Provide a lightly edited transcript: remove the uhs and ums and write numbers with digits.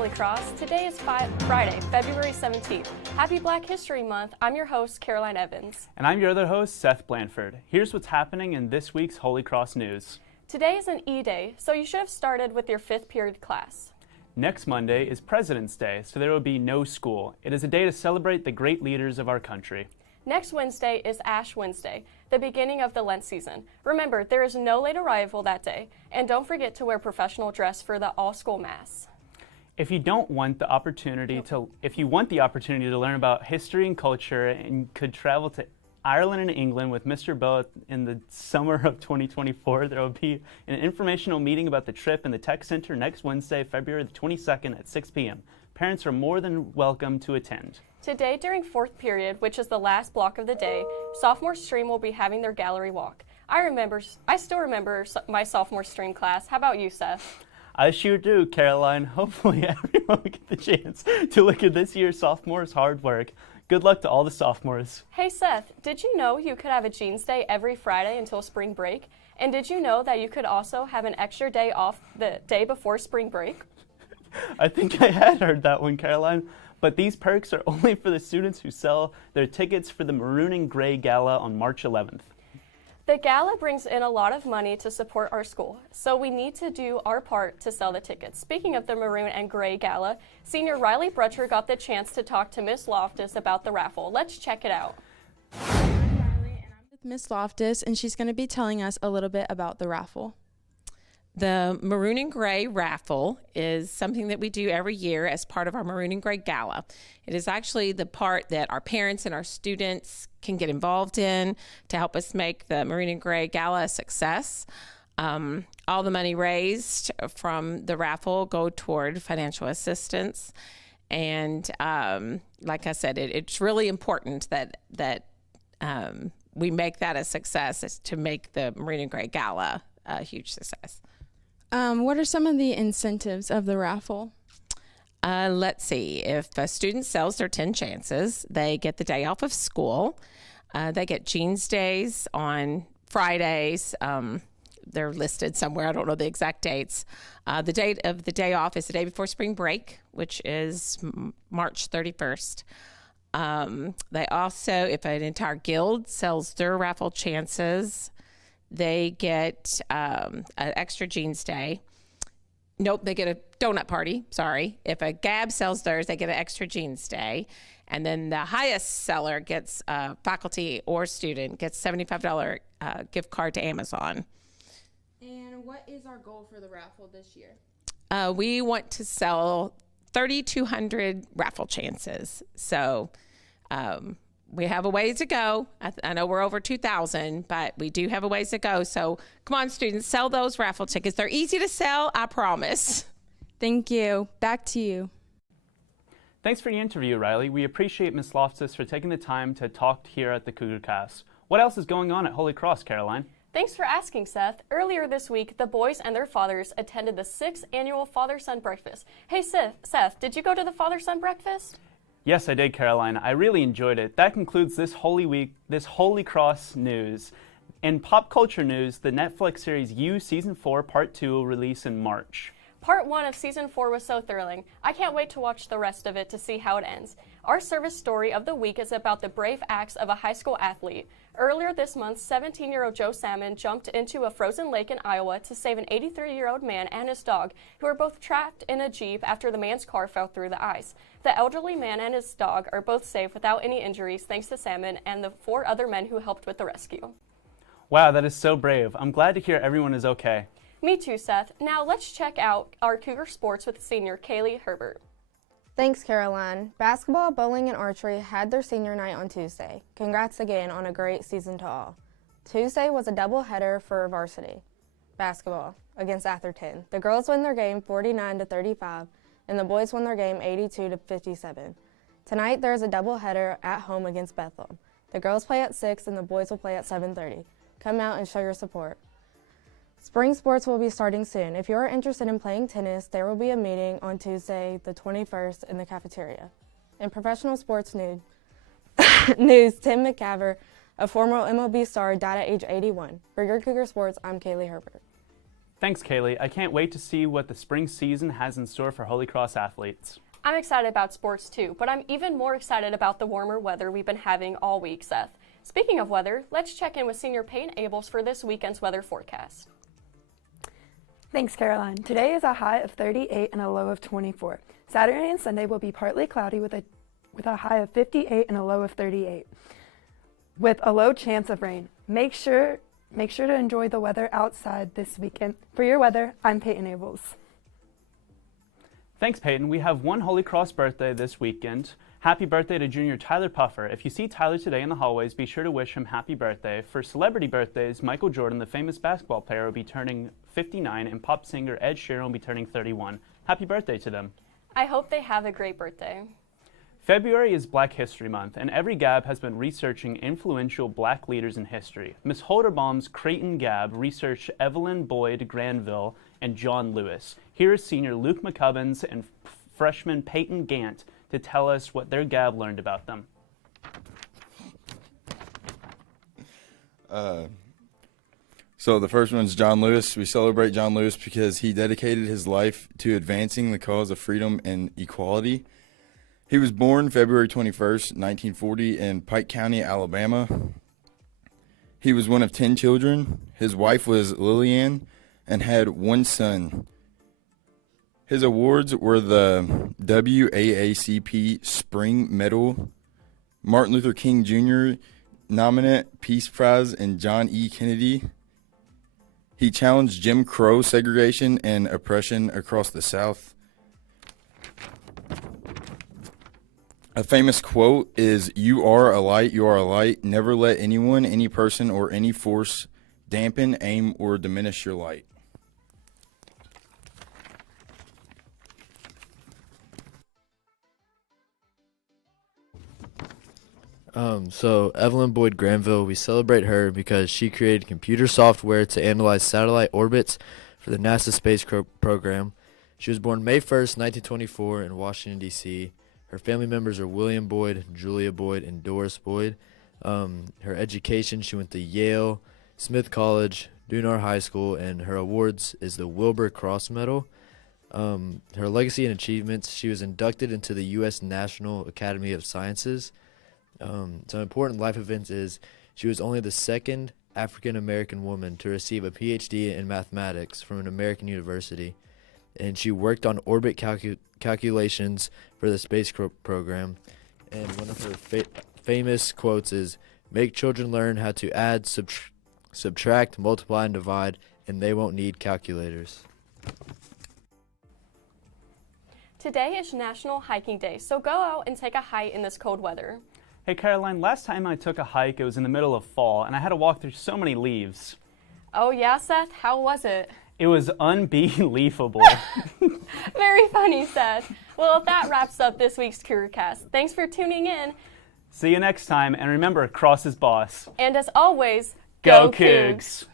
Holy Cross. Today is Friday, February 17th. Happy Black History Month. I'm your host, Caroline Evans. And I'm your other host, Seth Blanford. Here's what's happening in this week's Holy Cross news. Today is an E-Day, so you should have started with your 5th period class. Next Monday is President's Day, so there will be no school. It is a day to celebrate the great leaders of our country. Next Wednesday is Ash Wednesday, the beginning of the Lent season. Remember, there is no late arrival that day, and don't forget to wear professional dress for the all-school mass. If you want the opportunity to learn about history and culture and could travel to Ireland and England with Mr. Bell in the summer of 2024, there will be an informational meeting about the trip in the Tech Center next Wednesday, February the 22nd at 6 p.m. Parents are more than welcome to attend. Today during 4th period, which is the last block of the day, sophomore stream will be having their gallery walk. I still remember my sophomore stream class. How about you, Seth? I sure do, Caroline. Hopefully everyone will get the chance to look at this year's sophomores' hard work. Good luck to all the sophomores. Hey Seth, did you know you could have a jeans day every Friday until spring break? And did you know that you could also have an extra day off the day before spring break? I think I had heard that one, Caroline. But these perks are only for the students who sell their tickets for the Maroon and Gray Gala on March 11th. The gala brings in a lot of money to support our school, so we need to do our part to sell the tickets. Speaking of the Maroon and Gray Gala, senior Riley Brutcher got the chance to talk to Miss Loftus about the raffle. Let's check it out. I'm Riley, and I'm with Miss Loftus, and she's going to be telling us a little bit about the raffle. The Maroon and Gray raffle is something that we do every year as part of our Maroon and Gray Gala. It is actually the part that our parents and our students can get involved in to help us make the Maroon and Gray Gala a success. All the money raised from the raffle go toward financial assistance. And like I said, it's really important that we make that a success, to make the Maroon and Gray Gala a huge success. What are some of the incentives of the raffle? Let's see. If a student sells their 10 chances, they get the day off of school. They get jeans days on Fridays. They're listed somewhere. I don't know the exact dates. The date of the day off is the day before spring break, which is March 31st. They also, if an entire guild sells their raffle chances, they get an extra jeans day. Nope, they get a donut party, sorry. If a GAB sells theirs, they get an extra jeans day. And then the highest seller gets, faculty or student, gets $75 gift card to Amazon. And what is our goal for the raffle this year? We want to sell 3,200 raffle chances. So we have a ways to go. I know we're over 2,000, but we do have a ways to go. So come on, students, sell those raffle tickets. They're easy to sell, I promise. Thank you. Back to you. Thanks for the interview, Riley. We appreciate Ms. Loftus for taking the time to talk here at the CougarCast. What else is going on at Holy Cross, Caroline? Thanks for asking, Seth. Earlier this week, the boys and their fathers attended the 6th annual Father-Son Breakfast. Hey, Seth, did you go to the Father-Son Breakfast? Yes, I did, Caroline. I really enjoyed it. That concludes this Holy Cross news. In pop culture news, the Netflix series You Season 4 Part 2 will release in March. Part 1 of Season 4 was so thrilling. I can't wait to watch the rest of it to see how it ends. Our service story of the week is about the brave acts of a high school athlete. Earlier this month, 17-year-old Joe Salmon jumped into a frozen lake in Iowa to save an 83-year-old man and his dog, who were both trapped in a Jeep after the man's car fell through the ice. The elderly man and his dog are both safe without any injuries thanks to Salmon and the 4 other men who helped with the rescue. Wow, that is so brave. I'm glad to hear everyone is okay. Me too, Seth. Now let's check out our Cougar Sports with senior Kaylee Herbert. Thanks, Caroline. Basketball, bowling, and archery had their senior night on Tuesday. Congrats again on a great season to all. Tuesday was a doubleheader for varsity basketball against Atherton. The girls won their game 49-35, and the boys won their game 82-57. Tonight there is a doubleheader at home against Bethel. The girls play at 6 and the boys will play at 7:30. Come out and show your support. Spring sports will be starting soon. If you are interested in playing tennis, there will be a meeting on Tuesday, the 21st, in the cafeteria. In professional sports news, Tim McCaver, a former MLB star, died at age 81. For your Cougar Sports, I'm Kaylee Herbert. Thanks, Kaylee. I can't wait to see what the spring season has in store for Holy Cross athletes. I'm excited about sports too, but I'm even more excited about the warmer weather we've been having all week, Seth. Speaking of weather, let's check in with senior Peyton Abels for this weekend's weather forecast. Thanks, Caroline. Today is a high of 38 and a low of 24. Saturday and Sunday will be partly cloudy with a high of 58 and a low of 38, with a low chance of rain. Make sure to enjoy the weather outside this weekend. For your weather, I'm Peyton Abels. Thanks, Peyton. We have one Holy Cross birthday this weekend. Happy birthday to junior Tyler Puffer. If you see Tyler today in the hallways, be sure to wish him happy birthday. For celebrity birthdays, Michael Jordan, the famous basketball player, will be turning 59, and pop singer Ed Sheeran will be turning 31. Happy birthday to them. I hope they have a great birthday. February is Black History Month, and every Gab has been researching influential black leaders in history. Ms. Holderbaum's Creighton Gab researched Evelyn Boyd Granville and John Lewis. Here is senior Luke McCubbins and freshman Peyton Gant to tell us what their Gab learned about them. So the first one's John Lewis. We celebrate John Lewis because he dedicated his life to advancing the cause of freedom and equality. He was born February 21st, 1940 in Pike County, Alabama. He was one of 10 children. His wife was Lillian and had one son. His awards were the WAACP Spring Medal, Martin Luther King Jr. Nominate Peace Prize, and John E. Kennedy. He challenged Jim Crow segregation and oppression across the South. A famous quote is, "You are a light, you are a light. Never let anyone, any person, or any force dampen, aim, or diminish your light." So Evelyn Boyd Granville, we celebrate her because she created computer software to analyze satellite orbits for the NASA space program. She was born May 1st, 1924 in Washington, D.C. Her family members are William Boyd, Julia Boyd, and Doris Boyd. Her education, she went to Yale, Smith College, Dunar High School, and her awards is the Wilbur Cross Medal. Her legacy and achievements, she was inducted into the U.S. National Academy of Sciences. Some important life events is she was only the second African-American woman to receive a PhD in mathematics from an American university, and she worked on orbit calculations for the space program. And one of her famous quotes is, "Make children learn how to add, subtract, multiply, and divide, and they won't need calculators." Today is National Hiking Day, so go out and take a hike in this cold weather. Hey Caroline, last time I took a hike, it was in the middle of fall, and I had to walk through so many leaves. Oh yeah, Seth? How was it? It was unbelievable. Very funny, Seth. Well, that wraps up this week's CougarCast. Thanks for tuning in. See you next time, and remember, Cross is boss. And as always, Go Cougs!